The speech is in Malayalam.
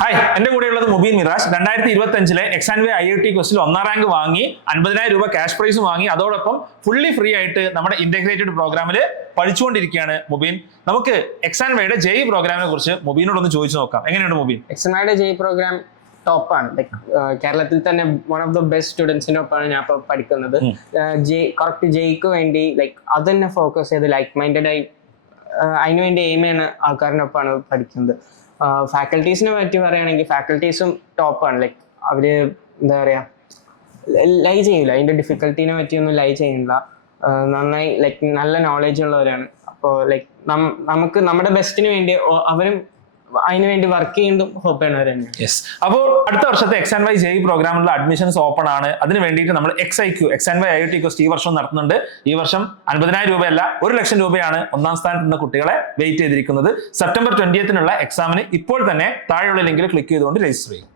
ഹായ്, എന്റെ കൂടെയുള്ളത് മുബീൻ മിറാജ്. 2025 എക്സാൻവേ IIT ക്വസ്റ്റിൽ 1ാം റാങ്ക് വാങ്ങി 50,000 രൂപ ക്യാഷ് പ്രൈസ് വാങ്ങി അതോടൊപ്പം ഫുള്ളി ഫ്രീ ആയിട്ട് നമ്മുടെ ഇന്റഗ്രേറ്റഡ് പ്രോഗ്രാമിൽ പഠിച്ചുകൊണ്ടിരിക്കുകയാണ് മുബീൻ. നമുക്ക് എക്സാൻവേയുടെ JEE പ്രോഗ്രാമിനെ കുറിച്ച് മുബീനോടൊന്ന് ചോദിച്ചു നോക്കാം. എങ്ങനെയുണ്ട് മുബീൻ? എക്സാൻവേയുടെ JEE പ്രോഗ്രാം ടോപ്പാണ്. കേരളത്തിൽ തന്നെ വൺ ഓഫ് ദ ബെസ്റ്റ് സ്റ്റുഡൻസിന്റെ ഒപ്പമാണ് ഞാൻ ഇപ്പോൾ പഠിക്കുന്നത്. കറക്റ്റ് JEEക്ക് വേണ്ടി അത് തന്നെ ഫോക്കസ് ചെയ്ത് മൈൻഡഡ് ആയി അതിനുവേണ്ടി എയിം ചെയ്യുന്ന ആൾക്കാരുടെ ഒപ്പമാണ് പഠിക്കുന്നത്. ഫാക്കൽറ്റീസിനെ പറ്റി പറയുകയാണെങ്കിൽ ഫാക്കൽറ്റീസും ടോപ്പാണ്. അവര് എന്താ പറയാ ലൈ ചെയ്യില്ല, അതിന്റെ ഡിഫിക്കൽട്ടീനെ പറ്റിയൊന്നും ലൈ ചെയ്യുന്നില്ല. നന്നായി നല്ല നോളേജ് ഉള്ളവരാണ്. അപ്പോൾ നമുക്ക് നമ്മുടെ ബെസ്റ്റിന് വേണ്ടി അവരും അതിനു വേണ്ടി വർക്ക് ചെയ്യുന്നതും ഹോപ്പ് ചെയ്യണവർ തന്നെ. യെസ്. അപ്പോൾ അടുത്ത വർഷത്തെ എക്സാൻവേ JEE പ്രോഗ്രാമിലുള്ള അഡ്മിഷൻസ് ഓപ്പൺ ആണ്. അതിന് വേണ്ടിയിട്ട് നമ്മൾ എക്സാൻവേ IIT ക്വസ്റ്റ് ഈ വർഷം നടത്തുന്നുണ്ട്. ഈ വർഷം 50,000 രൂപയല്ല 1,00,000 രൂപയാണ് 1ാം സ്ഥാനത്ത് നിന്ന് കുട്ടികളെ വെയിറ്റ് ചെയ്തിരിക്കുന്നത്. സെപ്റ്റംബർ 20നുള്ള എക്സാമിന് ഇപ്പോൾ തന്നെ താഴെയുള്ള ലിങ്കിൽ ക്ലിക്ക് ചെയ്തുകൊണ്ട് രജിസ്റ്റർ ചെയ്യും.